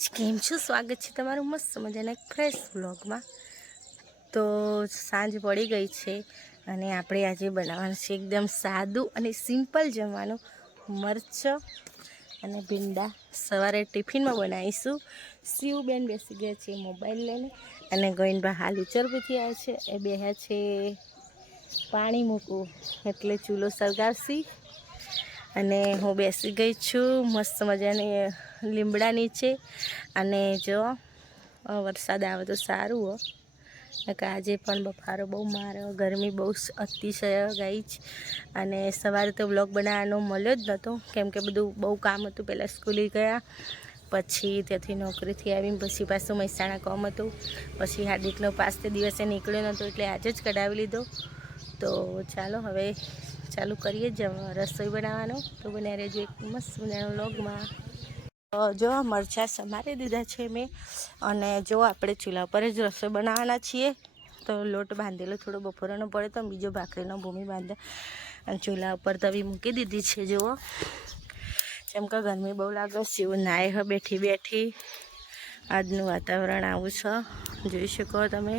Guys કેમ છો? સ્વાગત છે તમારું મસ્ત મજાના એક ફ્રેશ વ્લોગમાં। તો સાંજ પડી ગઈ છે અને આપણે આજે બનાવવાનું છે એકદમ સાદું અને સિમ્પલ જમવાનું, મરચાં અને ભીંડા। સવારે ટિફિનમાં બનાવીશું। શિવબેન બેસી ગયા છે મોબાઈલ લઈને અને ગોવિંદભાઈ હાલ ઉચરપુથી આવ્યા છે, એ બેહ્યા છે પાણી મૂકવું એટલે ચૂલો સળગાવશી। અને હું બેસી ગઈ છું મસ્ત મજાની લીમડા નીચે। અને જો વરસાદ આવે તો સારું હો, કે આજે પણ બફારો બહુ મારે, ગરમી બહુ અતિશય ગઈ જ। અને સવારે તો વ્લોગ બનાવવાનો મળ્યો જ નહોતો કેમ કે બધું બહુ કામ હતું। પહેલાં સ્કૂલે ગયા, પછી ત્યાંથી નોકરીથી આવીને પછી પાછું મહેસાણા કામ હતું, પછી હાર્દિકનો પાસ તે દિવસે નીકળ્યો નહોતો એટલે આજે જ કઢાવી લીધો। તો ચાલો હવે ચાલુ કરીએ જ રસોઈ બનાવવાનું। તો બને રહેજો એક મસ્ત મજાના વ્લોગમાં। જો મરચાં સમારી દીધા છે મેં, અને જો આપણે ચૂલા પર જ રસોઈ બનાવવાના છીએ। તો લોટ બાંધેલો થોડો બપોરનો પડે તો બીજો ભાખરીનો ભૂમિ બાંધે અને ચૂલા ઉપર તવી મૂકી દીધી છે। જુઓ જેમ કે ગરમી બહુ લાગે છે એવું નાય હ બેઠી બેઠી। આજનું વાતાવરણ આવું છે, જોઈ શકો તમે।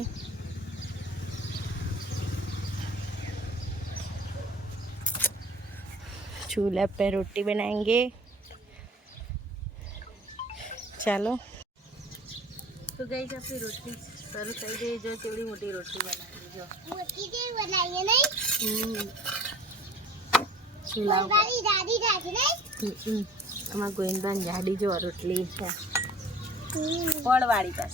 चूल्हा पे रोटी बनाएंगे, चलो। तो गाइस अपनी रोटी शुरू कर दे। जो केवड़ी मोटी रोटी बनाई जो मोटी के बनाई है नहीं चूल्हा दादी दादी दादी नहीं हमारा गोविंदबान जाडी जो रोटली है पड़वाड़ी बस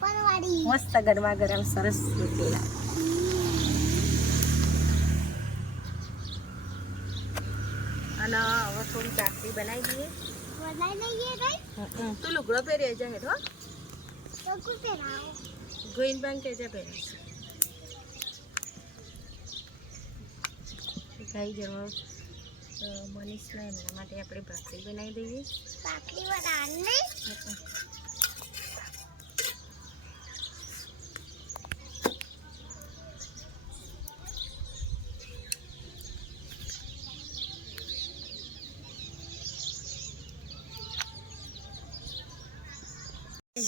पड़वाड़ी मस्त गरमा गरम सरस रोटली लागे। અને હવે થોડી ચાકરી બનાવી દઈએ। તું લુગડો પહેરી જા હેઠો ગોઈનબાન કે જા પહેરે ખાઈ જવા મનીષના એમના માટે આપણે ભાખરી બનાવી દઈએ। ભાખરી બનાવવાની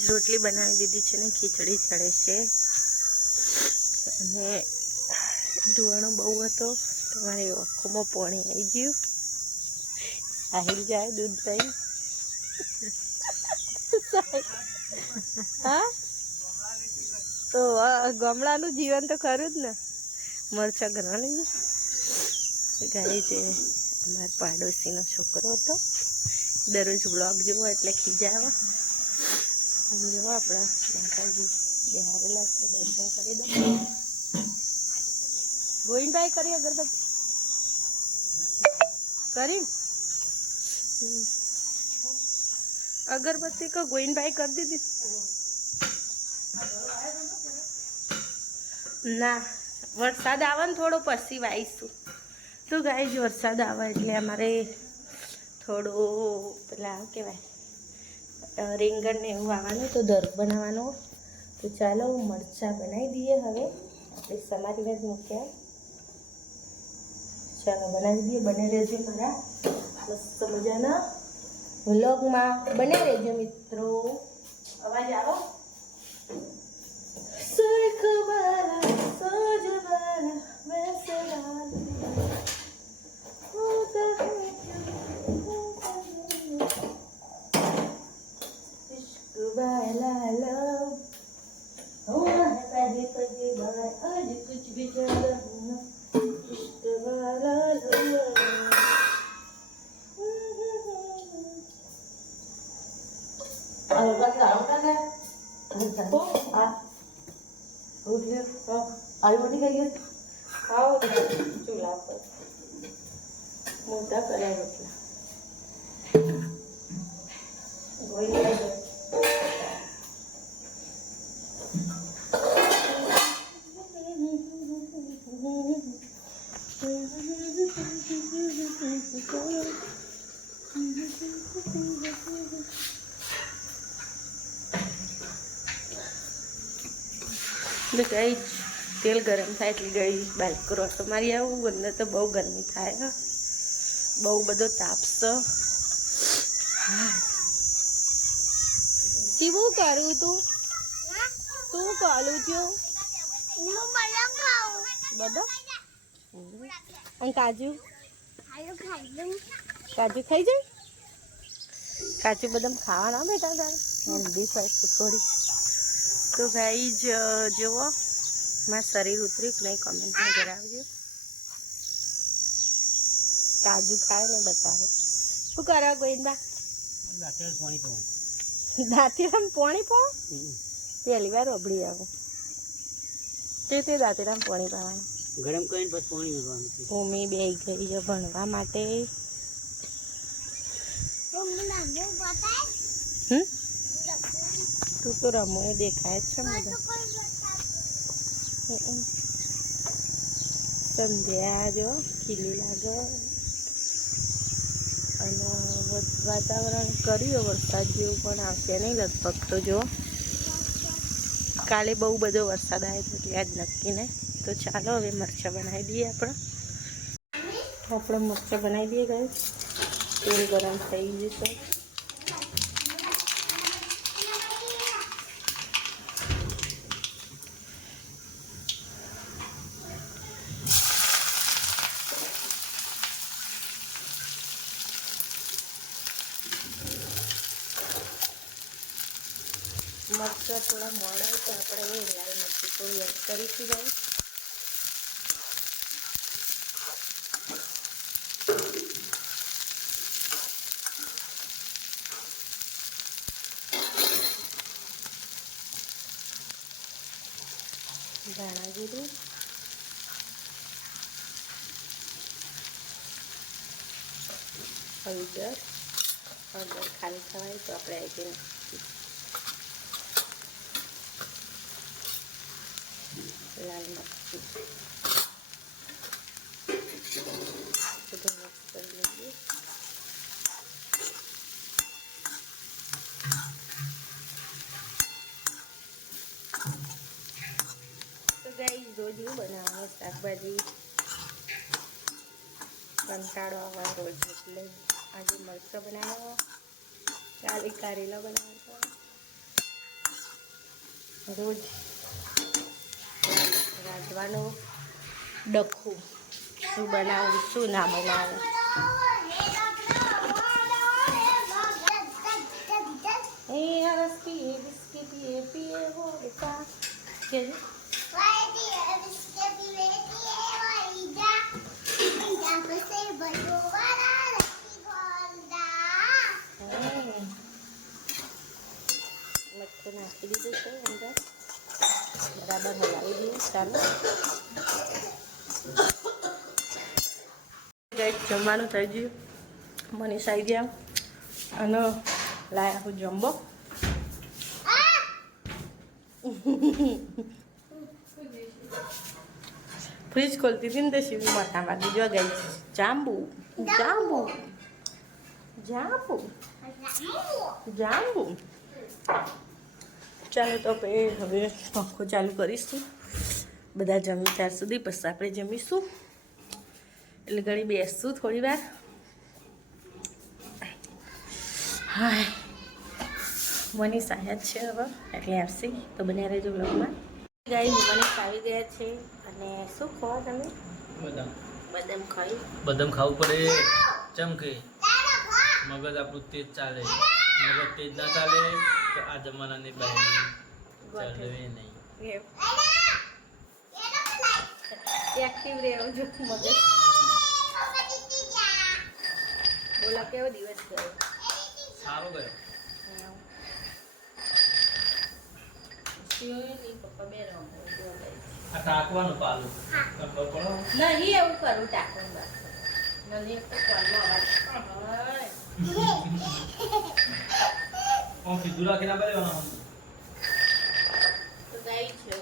रोटली बनावी दीदी है ने खीचड़ी चढ़े से धुआणो बहु तो मारी आँखों में पानी आई गयु। साहिल जाए दूध पाई हाँ तो गमला जीवन तो खरु ज ने मरचा घरवा गाय जे अमार पाड़ोशी नो छोकरो तो दररोज ब्लॉग जोवा एटले खीजावा। जो अपना माताजी बिहारेला से दर्शन करी दो। गोविंदभाई करी अगरबत्ती करी अगरबत्ती को गोविंदभाई कर दी थी ना वरसाद आवे ने थोड़ो पसी वाईशु। तो गाइस वरसाद आवे એટલે અમારે થોડો પેલા કહેવાય રીંગણ ને એવું આવવાનું તો દર્ક બનાવવાનો। તો ચાલો મરચાં બનાવી દઈએ। હવે આપણે સમારીને જ મૂક્યા, ચાલો બનાવી દઈએ। બને રહેજો મારા મસ્ત મજાના વ્લોગમાં, બને રહેજો મિત્રો। અવાજ આવો कुछ भी चूल्हा पर मोटा कराए रोटला गई तेल गरम थाय એટલે ગઈ બાઈક કરો તો મારી આવું અંદર તો બહુ ગરમી થાય હ, બહુ બધો તાપ છે। શીવું કરું તું કરું છું બદામ અને કાજુ કાજુ ખાઈ જાય કાજુ બદામ ખાવાના બેટા તારે હેલ્ધી હોય થોડી તો ભાઈ જ જુઓ મારું શરીર ઉતર્યું કે નહીં કમેન્ટમાં જણાવજો કાજુ ખાય ને બતાવો શું કરો ગોવિંદા દાંતીરામ પાણી પો પહેલી વાર ઓબળી આવું તે દાંતીરામ પાણી પાવાનું ગરમ કરીને પછી પાણી મૂકવાનું ભૂમિ બે ગઈ છે ભણવા માટે તું તો રમો એ દેખાય જ છે મને સંધ્યા જો ખીલી લાગે અને વાતાવરણ કર્યું વરસાદ જેવું પણ આવશે નહીં લગભગ તો જો કાલે બહુ બધો વરસાદ આવ્યો એટલે આજ નક્કી નહીં તો ચાલો હવે મરચાં બનાવી દઈએ આપણે મરચાં બનાવી દઈએ ગયું તેલ ગરમ થઈ ગયું છે મરચાં થોડા મોડા તો આપણે એ લાલ મરચું થોડું એડ કરીશું ભાઈ ધાણા જીરું હળદર ખાલી ખવાય તો આપણે આવી લાલ મરચું બધું મિક્સ કરી લઈએ તો ગાઈસ રોજ એવું બનાવવાનું શાકભાજી કંટાળો આવે રોજ એટલે આજે મરચાં બનાવો કાલે કારેલા બનાવતા રોજ રાંધવાનું ડખું શું બનાવું શું ના બનાવું મરચું નાખી દીધું છે અંદર બરાબર હલાવી દઈએ ચાલો જમવાનું થઈ ગયું મનીષ આવી ગયા અને લાયા હું જમ્બો ફ્રીજ ખોલતી હતી ને તે શિવ માથા મારી જો ગઈ જાંબુ જાંબુ જાંબુ જાંબુ ચાલો તો આપણે હવે પંખો ચાલુ કરીશું બધા જમી ત્યાર સુધી પછી આપણે જમીશું એટલે ઘણી બેસશું થોડી વાર હા મનીષ આવ્યા છે હવે એટલે આવશે તો બન્યા રહેજો બ્લોગમાં ગાઈ મનીષ આવી ગયા છે અને શું ખાવા તમે બદામ ખાઈ બદામ ખાવું પડે ચમકે મગજ આપણું તેજ ચાલે મગજ તેજ ના ચાલે તો આ જમાનાની બહાર ચાલે નહીં એક્ટિવ રહેવું જો મગજ બોલા કેવો દિવસ ગયો સારો ગયો પપ્પા બે આ ટાંકવાનું પાલું ખબર પડો નહીં એવું કરું ટાંકવાનું નહીં તો કોલમાં અવાજ સીધું રાખીને આપણે લેવાનું તો ગાઈ છે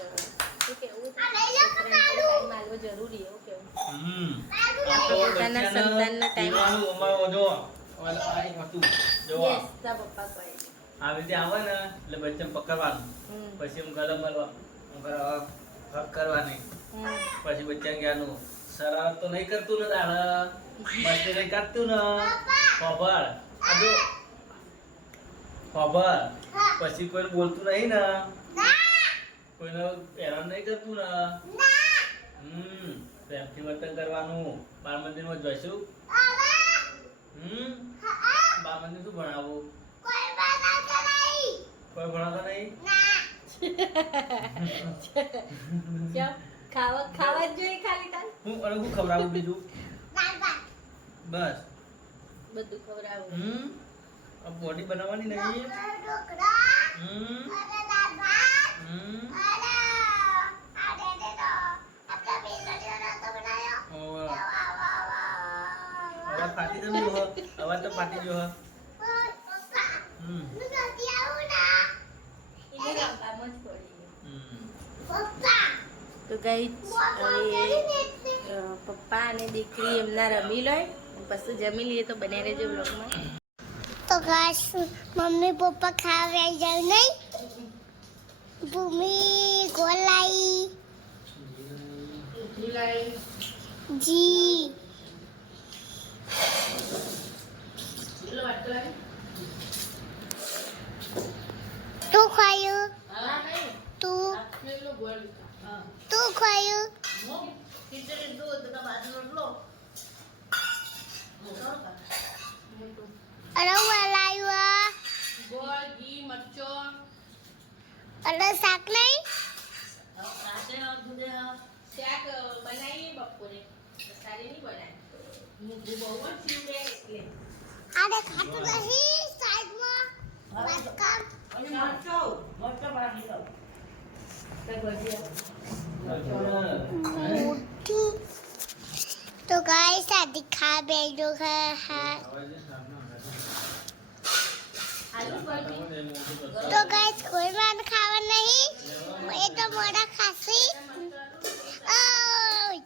શું કેવું ટાઈમ આલવો જરૂરી એવું કેવું પોતાના સંતાનના ટાઈમ યસ તા પપ્પા કહે આવી રીતે આવે ને એટલે બચ્ચા પકડવાનું પછી હું ગલમ હક કરવાની પછી બચ્ચા ક્યાંનું શરારત તો નહીં કરતું ને તારા મસ્તી નહીં કાઢતું ને ખબર આ જો ખબર પછી કોઈ બોલતું નહીં ને કોઈને હેરાન નહીં કરતું ને પ્રેમથી વર્તન કરવાનું બાળ મંદિરમાં જઈશું બાળ મંદિર શું ભણાવું કોઈ ભણાવતા નહીં ખાવા જ જોઈએ ખાલી તાર હું ખવડાવું બીજું બસ બધું ખવડાવું બોડી બનાવવાની નહીં અવાજ ફાટી જમ્યું હો અવાજ તો ફાટી ગયો હો તો ગઈ પપ્પા અને દીકરી એમના રમી લો પછી જમી લઈએ તો બને રહેજો બ્લોગમાં તો ગાઈસ મમ્મી પપ્પા ખાવા આવી જાય નહીં ભૂમિ ગોલાઈ જી તું ખાયું તું ખાયું અરે વાલાયું ગોળ ઘી મરચો અરે શાક નહીં શાક બનાવીએ બપોરે સારી નહીં બનાવી મૂકું બહુ જ સીવડે એટલે આને ખાતું નહીં સાઈડમાં વાત કર મરચો પાડી દો तो गाइस शादी खा बैठो है तो गाइस कोई मान खावा नहीं ये तो मोड़ा खासी ओय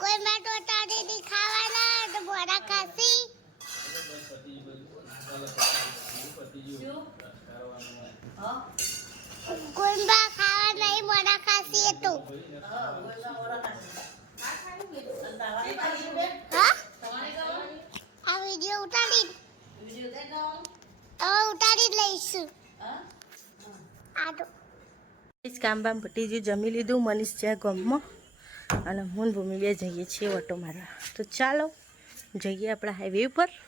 कोई मान तो तारे नहीं खावा ना तो मोड़ा खासी कोई मान खावा नहीं मोड़ा खासी है तो हाँ આ વિડિયો ઉતારી ઉતારી લઈશું આ તો કામ બામ પટી ગયું જમી લીધું મનીષ જ્યાં ગામમાં અને હું ભૂમિ બે જઈએ છીએ ઓટો મારવા તો ચાલો જઈએ આપણા હાઈવે ઉપર